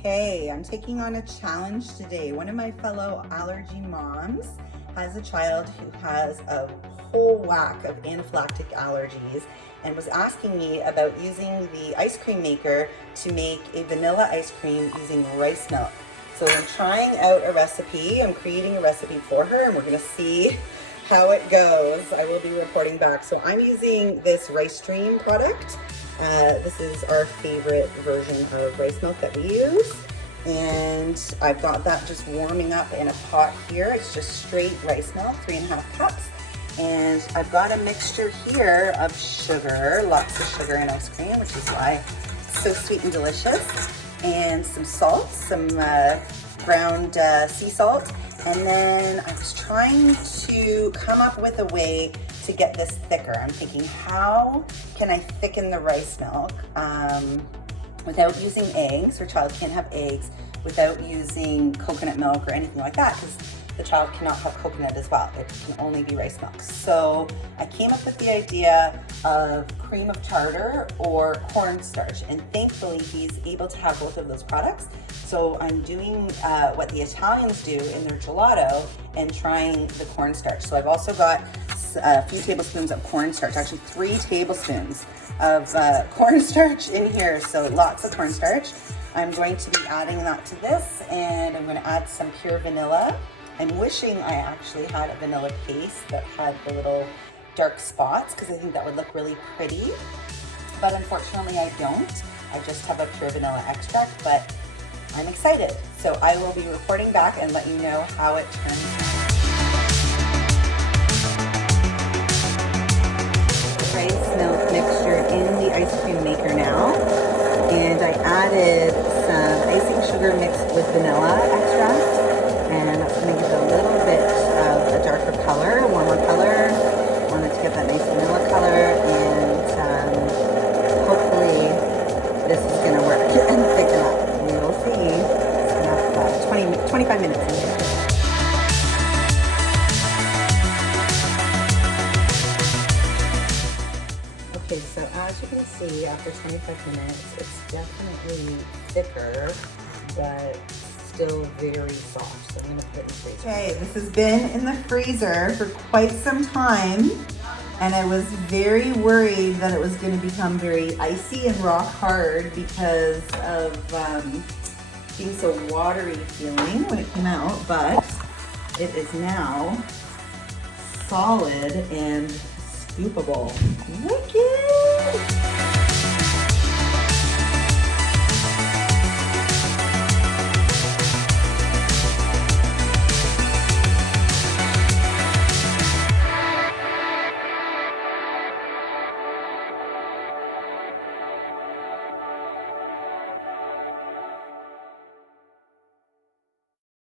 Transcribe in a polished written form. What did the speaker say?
Okay, I'm taking on a challenge today. One of my fellow allergy moms has a child who has a whole whack of anaphylactic allergies and was asking me about using the ice cream maker to make a vanilla ice cream using rice milk. So I'm trying out a recipe. I'm creating a recipe for her and we're gonna see how it goes. I will be reporting back. So I'm using this Rice Stream product. This is our favorite version of rice milk that we use. And I've got that just warming up in a pot here. It's just straight rice milk, 3.5 cups. And I've got a mixture here of sugar, lots of sugar in ice cream, which is why it's so sweet and delicious. And some salt, some ground sea salt. And then I was trying to come up with a way to get this thicker. I'm thinking, how can I thicken the rice milk without using eggs? Her child can't have eggs, without using coconut milk or anything like that, because the child cannot have coconut as well. It can only be rice milk. So I came up with the idea of cream of tartar or cornstarch, and thankfully he's able to have both of those products. So I'm doing what the Italians do in their gelato and trying the cornstarch. So I've also got a few tablespoons of cornstarch, actually 3 tablespoons of cornstarch in here. So lots of cornstarch. I'm going to be adding that to this, and I'm going to add some pure vanilla. I'm wishing I actually had a vanilla paste that had the little dark spots, because I think that would look really pretty. But unfortunately I don't. I just have a pure vanilla extract, but I'm excited. So I will be reporting back and let you know how it turns out. Rice milk mixture in the ice cream maker now. And I added some icing sugar mixed with vanilla extract. And that's going to give it a little bit of a darker color, a warmer color. Wanted to get that nice vanilla color, and hopefully this is going to work and thicken up. We will see. It's about 25 minutes in here. Okay, so as you can see, after 25 minutes, it's definitely thicker, but still very soft. So I'm gonna put it in the freezer. Okay, this has been in the freezer for quite some time, and I was very worried that it was gonna become very icy and rock hard because of being so watery feeling when it came out, but it is now solid and scoopable. Wicked!